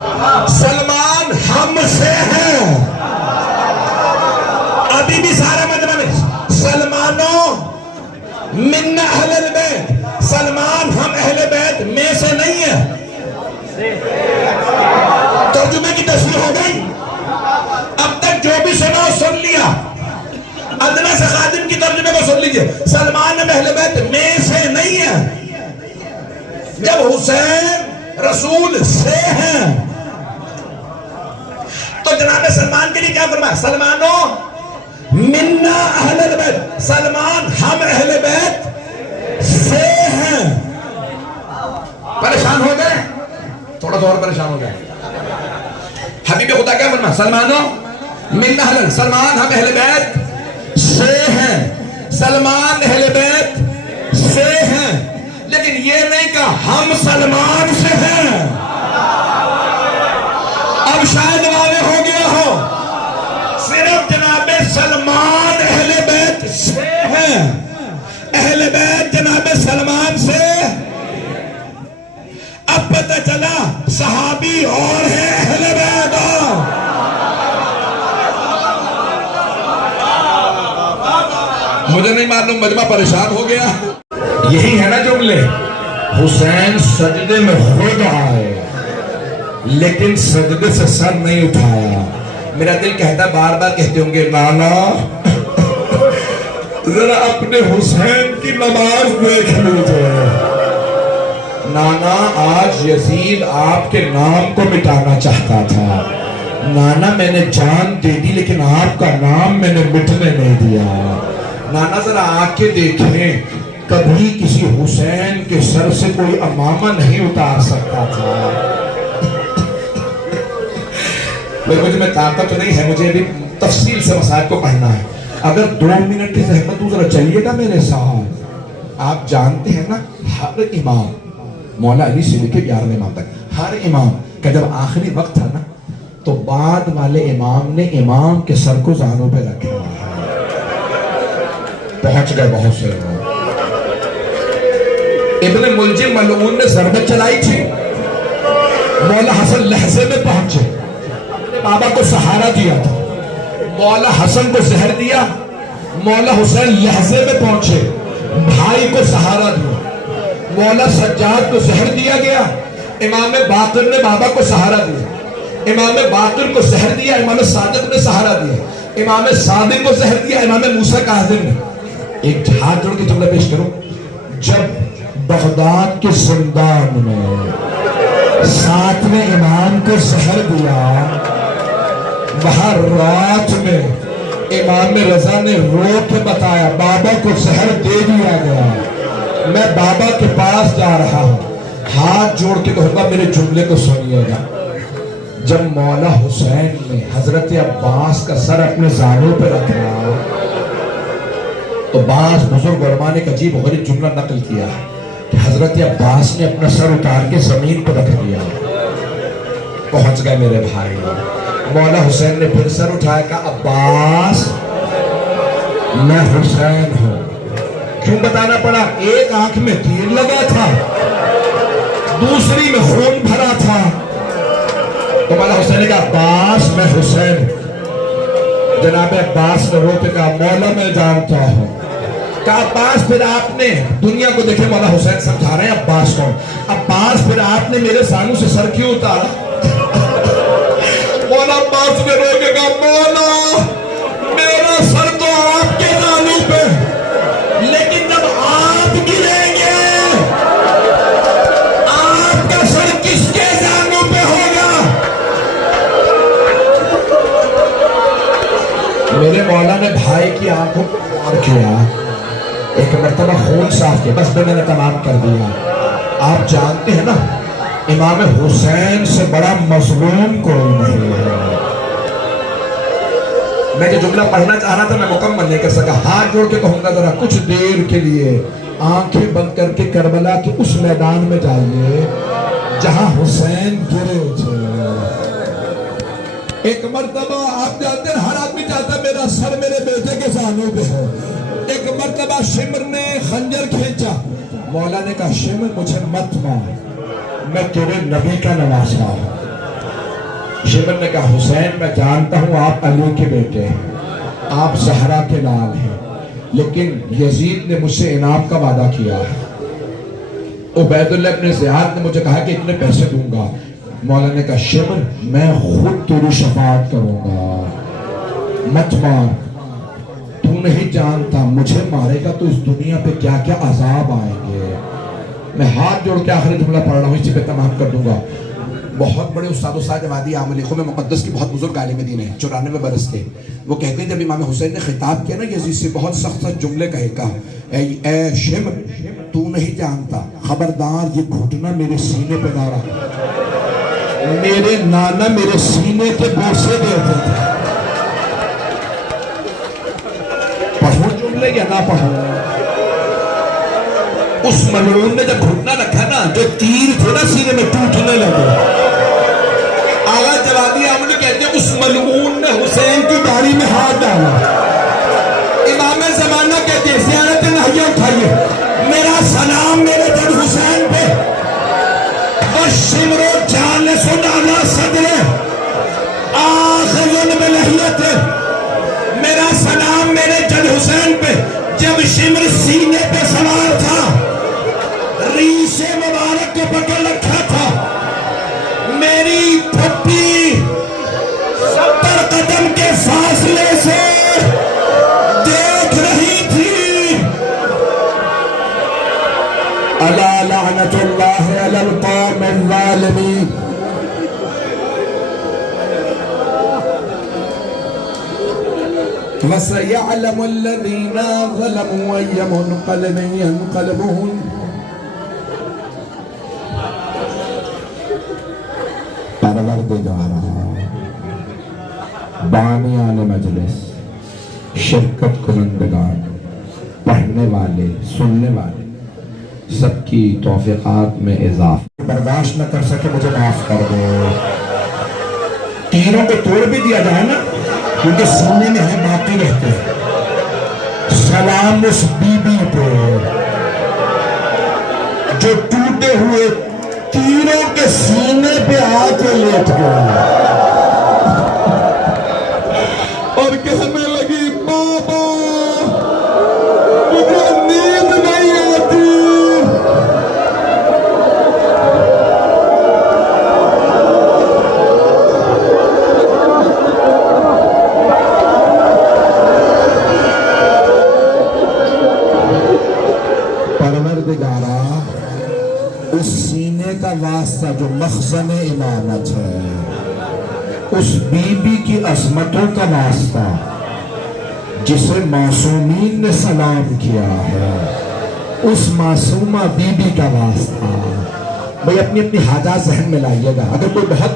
سلمان ہم سے ہیں. ابھی بھی سارا مطلب سلمانوں من اہل البیت، سلمان ہم اہل بیت میں سے نہیں ہے. ترجمے کی تصریح ہو گئی. اب تک جو بھی سنا سن لیا. ادنا سے خادم کی ترجمے کو سن لیجئے. سلمان ہم اہل بیت میں سے نہیں ہے. جب حسین رسول سے ہیں تو جناب سلمان کے لیے کیا فرمایا؟ سلمانوں منا اہل البیت، سلمان ہم اہل بیت سے ہیں. پریشان ہو گئے؟ تھوڑا سا اور پریشان ہو گئے. حبیب خدا کیا فرمایا؟ سلمانوں منا اہل، سلمان ہم اہل بیت سے ہیں. سلمان اہل بیت سے ہیں، لیکن یہ نہیں کہا ہم سلمان سے ہیں. اب شاید واضح ہو گیا ہو، صرف جناب سلمان اہل بیت سے ہیں. اہل بیت جناب سلمان سے. اب پتہ چلا صحابی اور ہے اہل بیت اور. مجھے نہیں معلوم، مجمع پریشان ہو گیا. یہی ہے نا جملے. حسین سجدے میں خود آئے لیکن سجدے سے سر نہیں اٹھایا. میرا دل کہتا بار بار کہتے ہوں گے نانا ذرا اپنے حسین کی نماز دیکھ لیجئے. نانا آج یزید آپ کے نام کو مٹانا چاہتا تھا. نانا میں نے جان دے دی لیکن آپ کا نام میں نے مٹنے نہیں دیا. نانا ذرا آ کے دیکھیں، کبھی کسی حسین کے سر سے کوئی امامہ نہیں اتار سکتا تھا. مجھے میں طاقت نہیں ہے، مجھے بھی تفصیل سے مسائل کو پڑھنا ہے. اگر 2 منٹ کی زحمت تو ذرا چلیے گا میرے ساتھ. آپ جانتے ہیں نا ہر امام، مولا علی سے لے کے 11 امام تک، ہر امام کا جب آخری وقت تھا نا تو بعد والے امام نے امام کے سر کو زانوں پہ رکھا ہے. پہنچ گئے بہت سے لوگ. ابن ملجم ملعون نے ضربت چلائی تھی، مولا حسن لحظے میں پہنچے، بابا کو سہارا دیا تھا. مولا حسن کو زہر دیا، مولا حسین لحظے میں پہنچے، بھائی کو سہارا دیا. مولا سجاد کو زہر دیا گیا، امام باقر نے بابا کو سہارا دیا. امام باقر کو زہر دیا، امام صادق نے سہارا دیا. امام صادق کو زہر دیا امام موسیٰ کاظم نے. ایک ہاتھ جوڑ کے جملہ پیش کرو. جب بغداد کے زندان میں 7ویں امام کو زہر دیا، وہاں رات میں امام رضا نے رو کے بتایا بابا کو زہر دے دیا گیا، میں بابا کے پاس جا رہا ہوں. ہاتھ جوڑ کے کہوں گا میرے جملے کو سنیے گا. جب مولا حسین نے حضرت عباس کا سر اپنے زانوں پہ رکھا تو بعض بزرگ علماء نے ایک عجیب و غریب جملہ نقل کیا کہ حضرت عباس نے اپنا سر اتار کے زمین پر رکھ دیا. پہنچ گئے میرے بھائی. مولا حسین نے پھر سر اٹھایا، کہا عباس میں حسین ہوں. کیوں بتانا پڑا؟ ایک آنکھ میں تیر لگا تھا، دوسری میں خون بھرا تھا. تو مولا حسین نے کہا عباس میں حسین. جناب عباس نے رو کے کہا مولا میں جانتا ہوں. کہا عباس پھر آپ نے دنیا کو دیکھے، مولا حسین سمجھا رہے ہیں عباس کون. عباس پھر آپ نے میرے زانوں سے سر کیوں اتارا؟ مولا عباس نے رو کے کہا مولا میرا سر تو آپ کے زانوں پہ، لیکن جب آپ گریں گے آپ کا سر کس کے زانوں پہ ہوگا؟ میرے مولا نے بھائی کی آنکھوں کو پار کیا، ایک مرتبہ خون صاف کیا، بس میں نے تمام کر دیا. آپ جانتے ہیں نا امام حسین سے بڑا مظلوم کوئی نہیں ہے. میں جو جملہ پڑھنا چاہ رہا تھا میں مکمل نہیں کر سکا. ہاتھ جوڑ کے کہوں گا ذرا کچھ دیر کے لیے آنکھیں بند کر کے کربلا کے اس میدان میں جائیے جہاں حسین گرے تھے. ایک مرتبہ آپ جانتے ہیں ہر آدمی چاہتا ہے میرا سر میرے بیٹے کے زانوں پہ ہے. ایک مرتبہ شمر نے خنجر کھینچا، مولا نے کہا شمر مجھے مت مار، میں تیرے نبی کا نواسا ہوں. شمر نے کہا حسین میں جانتا ہوں آپ علی کے بیٹے ہیں، آپ زہرا کے لال ہیں، لیکن یزید نے مجھ سے انعام کا وعدہ کیا ہے، عبید اللہ ابن زیاد نے مجھے کہا کہ اتنے پیسے دوں گا۔ مولا نے کہا شمر میں خود تیری شفاعت کروں گا، مت مار، تو نہیں جانتا مجھے مارے گا تو اس دنیا پہ کیا کیا عذاب آئیں گے۔ میں ہاتھ جوڑ کے آخری جملہ پڑھ رہا ہوں، اسی پہ تمام کر دوں گا۔ بہت بڑے استاد وادی عامل میں مقدس کی بہت بزرگ عالم دین ہیں، 94 برس کے، وہ کہتے ہیں جب امام حسین نے خطاب کیا نا یزید سے، بہت سخت سخت جملے کہا، اے شمر تو نہیں جانتا، خبردار یہ گھٹنا میرے سینے پہ نہ رہا، میرے نانا میرے سینے کے بوسے دیتے تھے۔ پڑھو جملے یا نہ پڑھو؟ اس ملعون نے جب گھٹنا رکھا نا، جو تیر تھے نا سینے میں ٹوٹنے لگے۔ آغا جوادی عامل کہتے ہیں اس ملعون نے حسین کی داڑھی میں ہاتھ ڈالا۔ امام زمانہ کہتے ہیں زیارت نہیہ اٹھائیے، میرا سلام میرے جد حسین پہ، والشمر جالس علی صدرہ آخذ بلحیت، میرا سلام میرے جد حسین پہ جب شمر سینے پہ سوار تھا، ریش مبارک کو پکڑ رکھا تھا، میری پھپھی 70 قدم کے فاصلے سے دیکھ رہی تھی۔ الا لعنت اللہ علی القوم الظالمین۔ وَسَيَعْلَمُ الَّذِينَ ظَلَمُوا أَيَّ مُنْقَلَبٍ يَنْقَلِبُونَ۔ پروردگارا، بانیان مجلس، شرکت کنندگان، پڑھنے والے، سننے والے، سب کی توفیقات میں اضافہ برداشت نہ کر سکے مجھے معاف کر دو۔ تیروں کو توڑ بھی دیا جائے نا، کیونکہ سننے میں ہے باقی رہتے ہیں۔ سلام اس بی بی پہ جو ٹوٹے ہوئے تیروں کے سینے پہ آ کے لیٹ گیا اور کہنے لگی بابا مجھے نیند نہیں آتی۔ پروردگارا، اس سینے کا واسطہ جو مخزن امامت ہے، اس بی بی کی عظمتوں کا واسطہ جسے معصومین نے سلام کیا ہے، اس معصومہ بی بی کا واسطہ۔ بھئی اپنی اپنی حاجات ذہن میں لائیے گا، اگر کوئی بہت